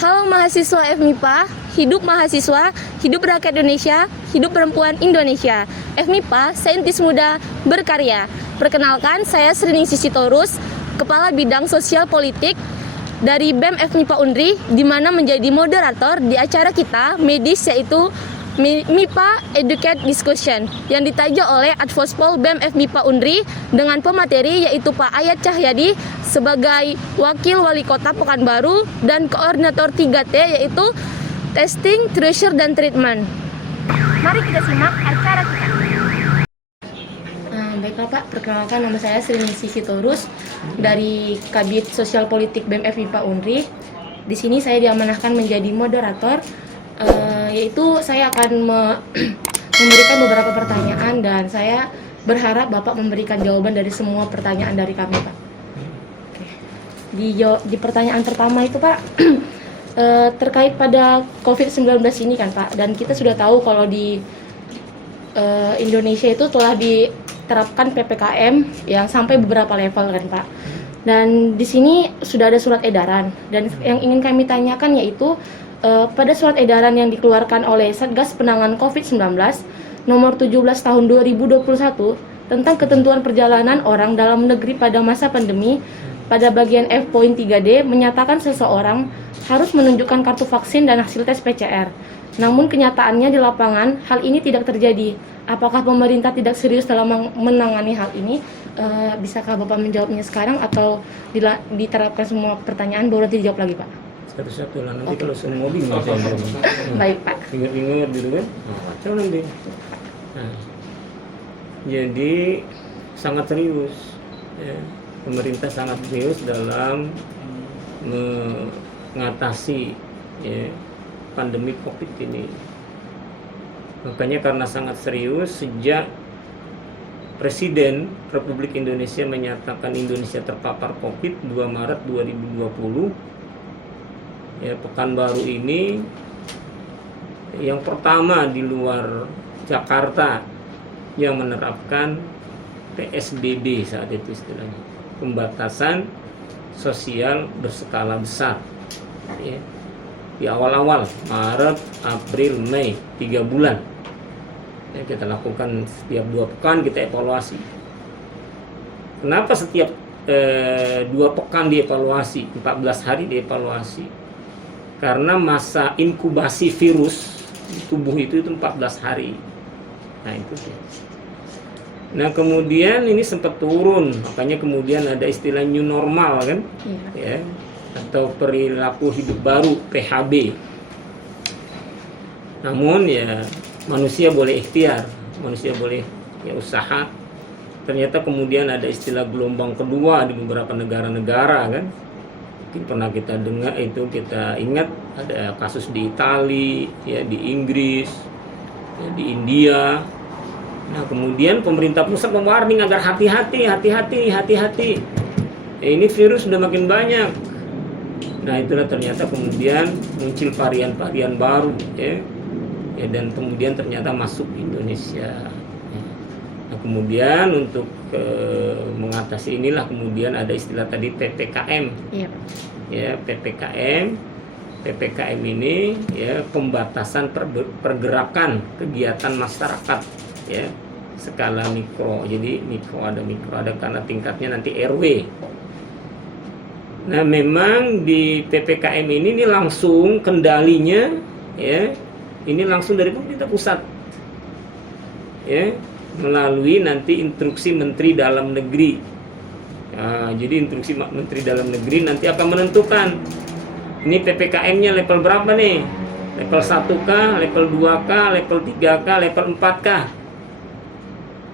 Halo mahasiswa FMIPA, hidup mahasiswa, hidup rakyat Indonesia, hidup perempuan Indonesia. FMIPA, saintis muda berkarya. Perkenalkan, saya Sriningsih Sitorus, Kepala Bidang Sosial Politik dari BEM FMIPA Unri, di mana menjadi moderator di acara kita, medis, yaitu MIPA Educate Discussion yang ditaja oleh Advospol BEM FMIPA Unri dengan pemateri yaitu Pak Ayat Cahyadi sebagai Wakil Wali Kota Pekanbaru dan Koordinator 3T yaitu Testing, Treasure, dan Treatment. Mari kita simak acara kita. Baiklah Pak, perkenalkan nama saya Sriningsih Sitorus dari Kabid Sosial Politik BEM FMIPA Unri. Di sini saya diamanahkan menjadi moderator. Yaitu saya akan memberikan beberapa pertanyaan dan saya berharap Bapak memberikan jawaban dari semua pertanyaan dari kami, Pak. Oke. Di pertanyaan pertama itu, Pak, terkait pada COVID-19 ini kan, Pak, dan kita sudah tahu kalau di Indonesia itu telah diterapkan PPKM yang sampai beberapa level kan, Pak. Dan di sini sudah ada surat edaran dan yang ingin kami tanyakan yaitu pada surat edaran yang dikeluarkan oleh Satgas Penanganan COVID-19 nomor 17 tahun 2021 tentang ketentuan perjalanan orang dalam negeri pada masa pandemi, pada bagian F.3D menyatakan seseorang harus menunjukkan kartu vaksin dan hasil tes PCR. Namun kenyataannya di lapangan hal ini tidak terjadi. Apakah pemerintah tidak serius dalam menangani hal ini? Bisakah Bapak menjawabnya sekarang atau diterapkan semua pertanyaan baru nanti dijawab lagi, Pak? Satu-satu lah, nanti kalau semua bingung saya bilang. Baik, Pak. Ingat-ingat gitu kan, kacau nanti. Nah, jadi sangat serius ya. Pemerintah sangat serius dalam mengatasi ya, pandemi COVID ini. Makanya karena sangat serius, sejak Presiden Republik Indonesia menyatakan Indonesia terpapar COVID 2 Maret 2020, ya, Pekanbaru ini yang pertama di luar Jakarta yang menerapkan PSBB saat itu istilahnya, pembatasan sosial berskala besar ya. Di awal-awal Maret, April, Mei, 3 bulan ya, kita lakukan setiap 2 pekan kita evaluasi. Kenapa setiap 2 pekan dievaluasi, 14 hari dievaluasi? Karena masa inkubasi virus di tubuh itu 14 hari. Nah itu sih. Nah kemudian ini sempat turun, makanya kemudian ada istilah new normal kan, ya, atau perilaku hidup baru (PHB). Namun ya manusia boleh ikhtiar, manusia boleh ya usaha. Ternyata kemudian ada istilah gelombang kedua di beberapa negara-negara kan. Mungkin pernah kita dengar itu, kita ingat ada kasus di Italia, ya, di Inggris, ya, di India. Nah kemudian pemerintah pusat mewarning agar hati-hati. Ini virus sudah makin banyak. Nah itulah ternyata kemudian muncul varian-varian baru, ya, dan kemudian ternyata masuk ke Indonesia. Nah kemudian untuk mengatasi inilah kemudian ada istilah tadi PPKM. Yep. Ya, PPKM ini ya pembatasan pergerakan kegiatan masyarakat ya, skala mikro. Jadi mikro ada karena tingkatnya nanti RW. Nah, memang di PPKM ini langsung kendalinya ya, ini langsung dari pemerintah pusat. Ya, melalui nanti instruksi Menteri Dalam Negeri. Nah, jadi instruksi Menteri Dalam Negeri nanti akan menentukan ini PPKM-nya level berapa nih? Level 1K, level 2K, level 3K, level 4K.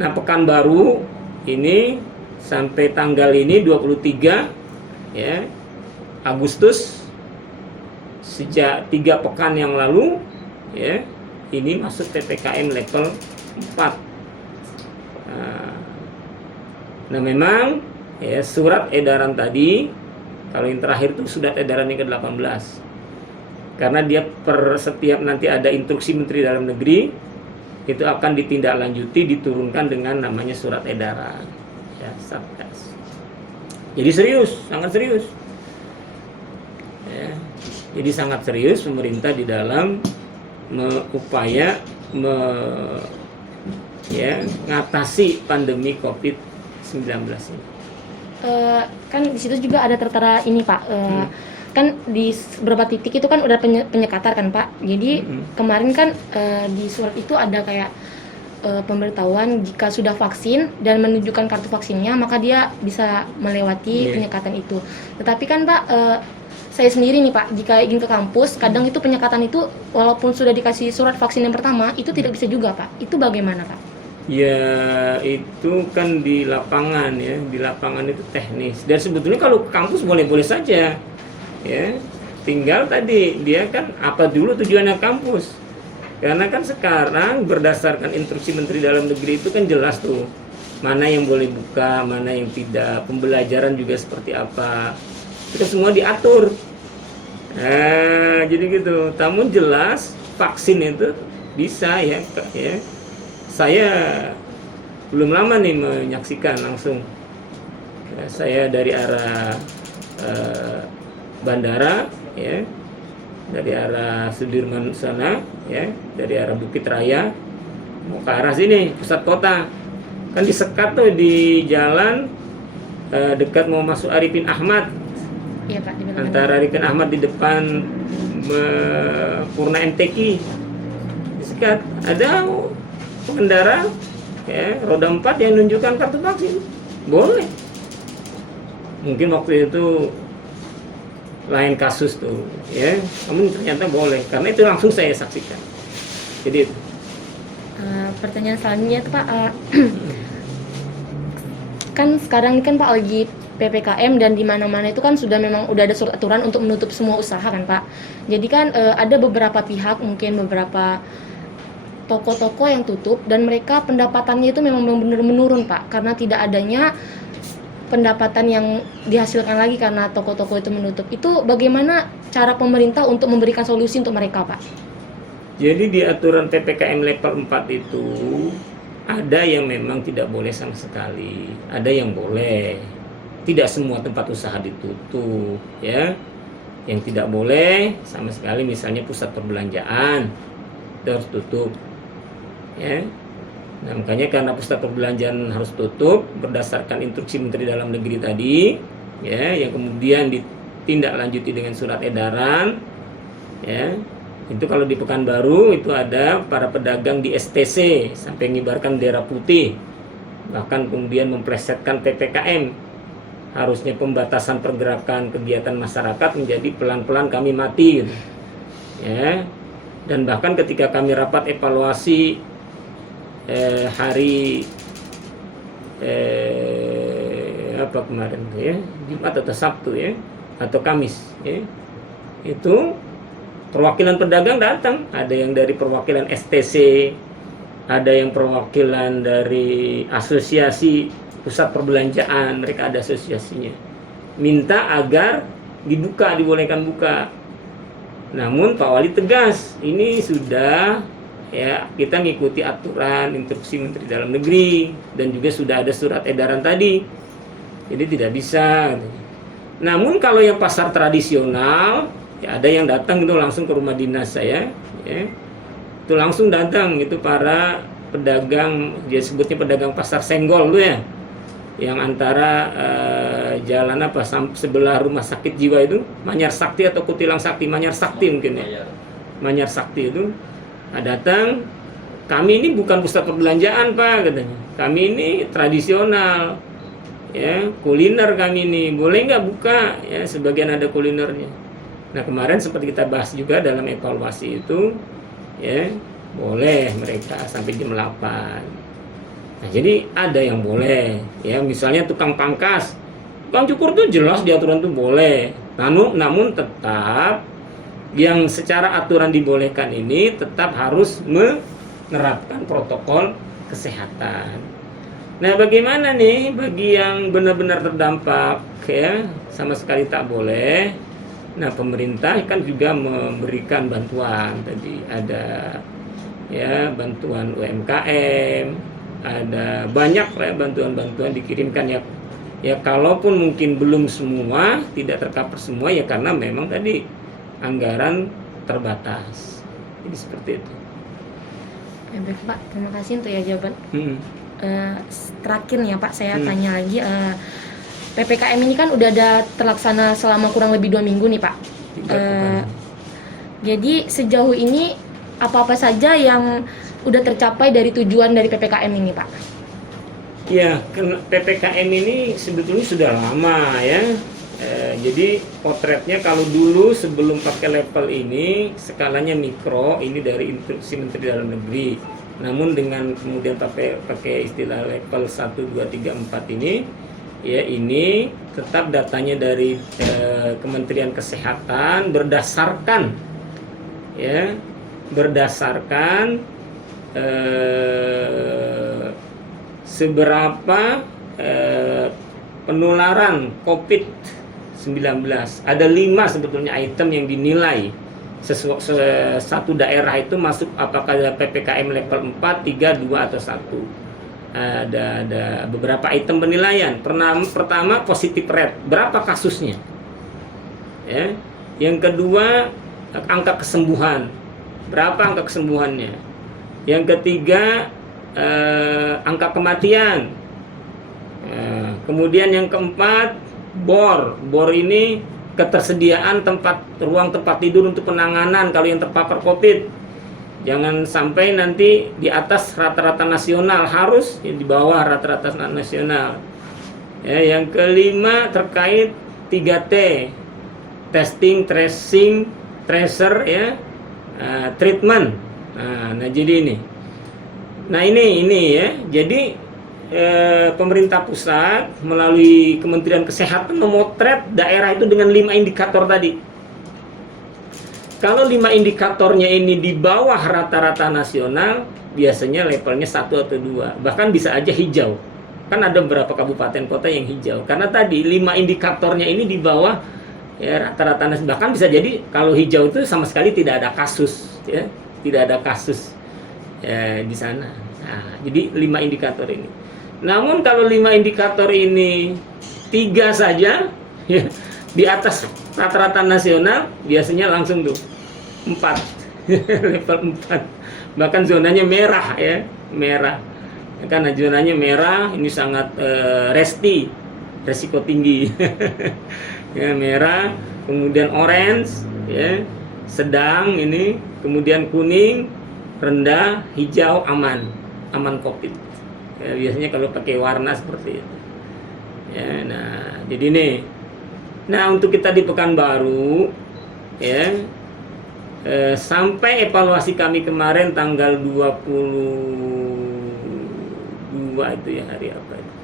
Nah, Pekanbaru ini sampai tanggal ini 23 ya, Agustus, sejak 3 pekan yang lalu ya, ini masuk PPKM level 4. Nah memang ya, surat edaran tadi, kalau yang terakhir itu surat edaran yang ke-18, karena dia per setiap nanti ada instruksi Menteri Dalam Negeri itu akan ditindaklanjuti, diturunkan dengan namanya surat edaran ya, Satgas. Jadi serius, sangat serius ya. Jadi sangat serius pemerintah di dalam upaya ngatasi pandemi COVID-19 ini. Kan di situ juga ada tertera ini Pak, kan di beberapa titik itu kan udah penyekatan kan Pak. Jadi kemarin kan di surat itu ada kayak pemberitahuan jika sudah vaksin dan menunjukkan kartu vaksinnya maka dia bisa melewati penyekatan itu. Tetapi kan Pak, saya sendiri nih Pak, jika ingin ke kampus kadang itu penyekatan itu walaupun sudah dikasih surat vaksin yang pertama itu tidak bisa juga Pak. Itu bagaimana Pak? Ya itu kan di lapangan ya, di lapangan itu teknis. Dan sebetulnya kalau ke kampus boleh-boleh saja, ya. Tinggal tadi dia kan apa dulu tujuannya kampus. Karena kan sekarang berdasarkan instruksi Menteri Dalam Negeri itu kan jelas tuh mana yang boleh buka, mana yang tidak, pembelajaran juga seperti apa. Itu semua diatur. Jadi gitu. Namun jelas vaksin itu bisa ya. Saya belum lama nih menyaksikan langsung. Saya dari arah bandara, ya, dari arah Sudirman sana, ya, dari arah Bukit Raya mau ke arah sini pusat kota. Kan disekat tuh di jalan dekat mau masuk Arifin Ahmad. Iya Pak, Antara Arifin Ahmad di depan Purna MTQ. Disekat. Ada pengendara ya roda 4 yang menunjukkan kartu vaksin. Boleh. Mungkin waktu itu lain kasus tuh, ya. Namun ternyata boleh, karena itu langsung saya saksikan. Jadi pertanyaan selanjutnya itu Pak, kan sekarang ini kan Pak lagi PPKM dan di mana-mana itu kan memang udah ada surat aturan untuk menutup semua usaha kan Pak. Jadi kan ada beberapa pihak, mungkin beberapa toko-toko yang tutup dan mereka pendapatannya itu memang benar-benar menurun Pak, karena tidak adanya pendapatan yang dihasilkan lagi karena toko-toko itu menutup. Itu bagaimana cara pemerintah untuk memberikan solusi untuk mereka Pak? Jadi di aturan PPKM level 4 itu ada yang memang tidak boleh sama sekali, ada yang boleh. Tidak semua tempat usaha ditutup, ya. Yang tidak boleh sama sekali misalnya pusat perbelanjaan itu harus tutup, ya. Nah, makanya karena pusat perbelanjaan harus tutup berdasarkan instruksi Menteri Dalam Negeri tadi, ya, yang kemudian ditindaklanjuti dengan surat edaran, ya. Itu kalau di Pekanbaru itu ada para pedagang di STC sampai mengibarkan bendera putih, bahkan kemudian memplesetkan PPKM. Harusnya pembatasan pergerakan kegiatan masyarakat menjadi pelan-pelan kami mati, gitu. Ya. Dan bahkan ketika kami rapat evaluasi hari apa kemarin tuh ya, Jumat atau Sabtu ya, atau Kamis ya, itu perwakilan pedagang datang, ada yang dari perwakilan STC, ada yang perwakilan dari asosiasi pusat perbelanjaan, mereka ada asosiasinya, minta agar dibolehkan buka. Namun Pak Wali tegas, ini sudah ya kita ngikuti aturan instruksi Menteri Dalam Negeri dan juga sudah ada surat edaran tadi, jadi tidak bisa. Namun kalau yang pasar tradisional ya ada yang datang itu langsung ke rumah dinas saya, ya. Itu langsung datang itu para pedagang, dia sebutnya pedagang pasar senggol tuh ya, yang antara jalan apa sebelah rumah sakit jiwa itu, Manyar Sakti atau Kutilang Sakti, Manyar Sakti mungkin ya, Manyar Sakti itu. Nah, datang, kami ini bukan pusat perbelanjaan Pak, katanya, kami ini tradisional, ya, kuliner kami ini, boleh nggak buka, ya, sebagian ada kulinernya. Nah kemarin seperti kita bahas juga dalam evaluasi itu, ya, boleh mereka sampai jam 8. Nah, jadi ada yang boleh, ya, misalnya tukang pangkas, tukang cukur tuh jelas di aturan tuh boleh. Namun tetap yang secara aturan dibolehkan ini tetap harus menerapkan protokol kesehatan. Nah, bagaimana nih bagi yang benar-benar terdampak, ya, sama sekali tak boleh. Nah, pemerintah kan juga memberikan bantuan, tadi ada ya bantuan UMKM, ada banyak ya bantuan-bantuan dikirimkan ya. Ya kalaupun mungkin belum semua, tidak tercover semua ya karena memang tadi anggaran terbatas. Jadi seperti itu. Ya, baik Pak, terima kasih untuk ya jawaban. Hmm. Terakhir nih ya Pak, saya tanya lagi, PPKM ini kan udah ada terlaksana selama kurang lebih 2 minggu nih Pak. 3 pekan. Jadi sejauh ini apa-apa saja yang udah tercapai dari tujuan dari PPKM ini Pak? Ya, PPKM ini sebetulnya sudah lama ya. Jadi potretnya kalau dulu sebelum pakai level ini skalanya mikro, ini dari instruksi Menteri Dalam Negeri. Namun dengan kemudian pakai istilah level 1, 2, 3, 4 ini, ya ini tetap datanya dari Kementerian Kesehatan berdasarkan seberapa penularan COVID-19. Ada 5 sebetulnya item yang dinilai satu daerah itu masuk apakah PPKM level 4, 3, 2 atau 1. Ada beberapa item penilaian. Pertama positif rate, berapa kasusnya? Ya. Yang kedua angka kesembuhan, berapa angka kesembuhannya? Yang ketiga angka kematian. Kemudian yang keempat bor ini ketersediaan ruang tempat tidur untuk penanganan kalau yang terpapar COVID. Jangan sampai nanti di atas rata-rata nasional, harus di bawah rata-rata nasional. Ya, yang kelima terkait 3T, testing, tracing, tracer, ya, treatment. Nah jadi ini. Nah ini ya. Jadi pemerintah pusat melalui Kementerian Kesehatan memotret daerah itu dengan 5 indikator tadi. Kalau 5 indikatornya ini di bawah rata-rata nasional, biasanya levelnya 1 atau 2, bahkan bisa aja hijau. Kan ada beberapa kabupaten kota yang hijau. Karena tadi 5 indikatornya ini di bawah ya rata-rata nasional. Bahkan bisa jadi kalau hijau itu sama sekali tidak ada kasus, ya, tidak ada kasus di sana. Nah, jadi 5 indikator ini. Namun kalau 5 indikator ini 3 saja ya, di atas rata-rata nasional, biasanya langsung tuh 4 level 4, bahkan zonanya merah ya, merah. Karena zonanya merah ini sangat resiko tinggi. Ya, merah, kemudian orange ya, sedang ini, kemudian kuning, rendah, hijau, aman COVID. Ya, biasanya kalau pakai warna seperti itu. Ya, nah, jadi nih. Nah, untuk kita di Pekanbaru ya, sampai evaluasi kami kemarin tanggal 22 itu ya, hari apa itu?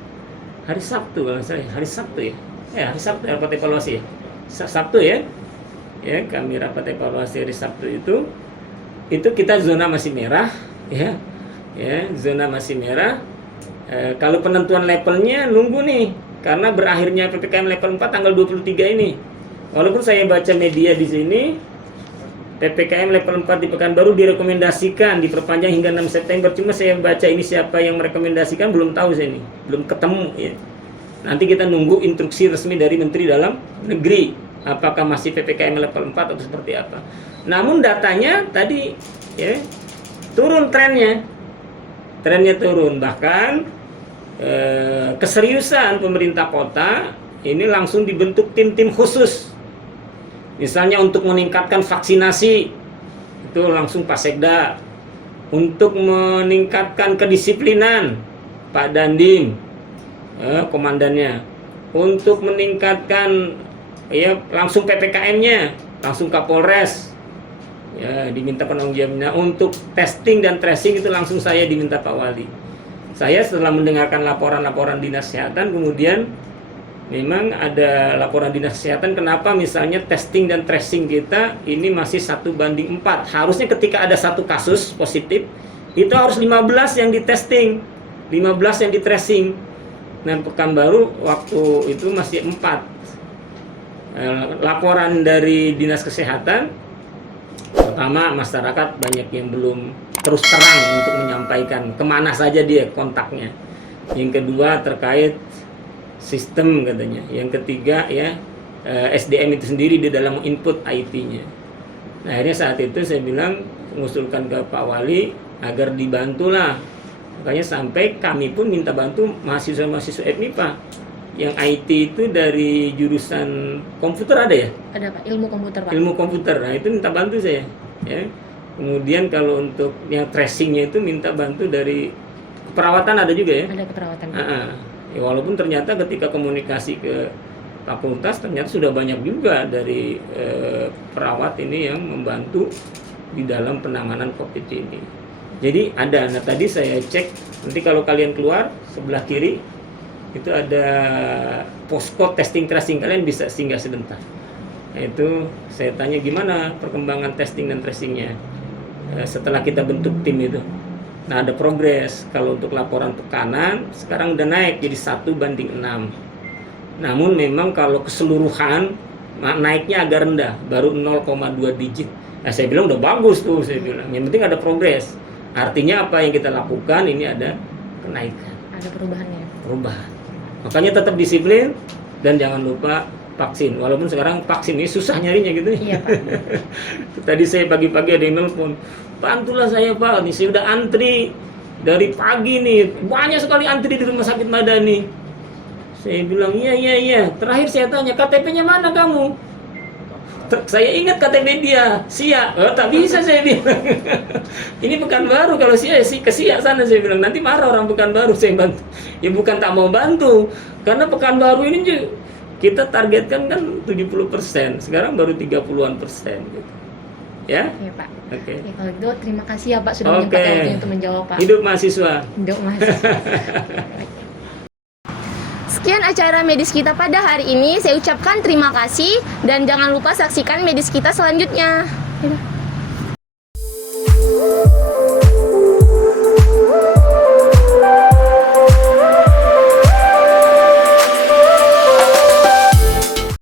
Hari Sabtu kalau saya, hari Sabtu ya. Hari Sabtu rapat evaluasi ya. Sabtu ya. Ya, kami rapat evaluasi hari Sabtu itu kita zona masih merah ya. Ya, zona masih merah. Kalau penentuan levelnya nunggu nih, karena berakhirnya PPKM level 4 tanggal 23 ini. Walaupun saya baca media di sini, PPKM level 4 di Pekanbaru direkomendasikan diperpanjang hingga 6 September. Cuma saya baca ini siapa yang merekomendasikan belum tahu saya ini, belum ketemu ya. Nanti kita nunggu instruksi resmi dari Menteri Dalam Negeri, apakah masih PPKM level 4 atau seperti apa. Namun datanya tadi ya, turun trennya turun, bahkan keseriusan pemerintah kota ini langsung dibentuk tim-tim khusus. Misalnya untuk meningkatkan vaksinasi, itu langsung Pak Sekda. Untuk meningkatkan kedisiplinan, Pak Dandim, komandannya. Untuk meningkatkan ya langsung PPKM-nya, langsung Kapolres. Ya, diminta penanggung jawabnya. Untuk testing dan tracing itu langsung saya diminta Pak Wali. Saya setelah mendengarkan laporan-laporan Dinas Kesehatan, kemudian memang ada laporan Dinas Kesehatan kenapa misalnya testing dan tracing kita ini masih 1:4. Harusnya ketika ada 1 kasus positif, itu harus 15 yang di testing, 15 yang di tracing. Nah, Pekanbaru waktu itu masih 4. Laporan dari Dinas Kesehatan, pertama masyarakat banyak yang belum terus terang untuk menyampaikan kemana saja dia kontaknya. Yang kedua terkait sistem katanya. Yang ketiga ya SDM itu sendiri di dalam input IT-nya. Nah, akhirnya saat itu saya bilang, mengusulkan ke Pak Wali agar dibantulah. Makanya sampai kami pun minta bantu mahasiswa-mahasiswa FMIPA yang IT itu dari jurusan komputer ada ya? Ada Pak, ilmu komputer Pak. Ilmu komputer. Nah, itu minta bantu saya, ya. Kemudian kalau untuk yang tracingnya itu minta bantu dari keperawatan ada juga ya? Ada keperawatan Pak. Ya, walaupun ternyata ketika komunikasi ke fakultas ternyata sudah banyak juga dari perawat ini yang membantu di dalam penanganan COVID ini. Jadi ada. Nah, tadi saya cek, nanti kalau kalian keluar sebelah kiri itu ada posko testing tracing, kalian bisa singgah sebentar. Nah, itu saya tanya gimana perkembangan testing dan tracingnya setelah kita bentuk tim itu. Nah, ada progres. Kalau untuk laporan tekanan sekarang udah naik jadi 1:6. Namun memang kalau keseluruhan naiknya agak rendah, baru 0,2 digit. Nah, saya bilang udah bagus tuh, saya bilang. Yang penting ada progres. Artinya apa yang kita lakukan ini ada kenaikan. Ada perubahannya. Perubahan. Makanya tetap disiplin dan jangan lupa vaksin. Walaupun sekarang vaksin ini susah nyarinya gitu. Iya Pak. Tadi saya pagi-pagi ada yang nelpon, bantulah saya Pak, nih saya udah antri dari pagi nih, banyak sekali antri di Rumah Sakit Madani. Saya bilang iya. Terakhir saya tanya, KTP-nya mana kamu? Saya ingat KTP dia, Siak. Oh, tak bisa saya bilang. Ini Pekanbaru, kalau Siak ke Siak sana saya bilang. Nanti marah orang Pekanbaru saya bantu. Ya bukan tak mau bantu, karena Pekanbaru ini juga kita targetkan kan 70%. Sekarang baru 30-an% gitu. Ya? Iya Pak. Oke. Ya, kalau gitu terima kasih ya Pak sudah menyempatkan waktunya untuk menjawab Pak. Hidup mahasiswa. Hidup Mas. Sekian acara medis kita pada hari ini. Saya ucapkan terima kasih dan jangan lupa saksikan medis kita selanjutnya.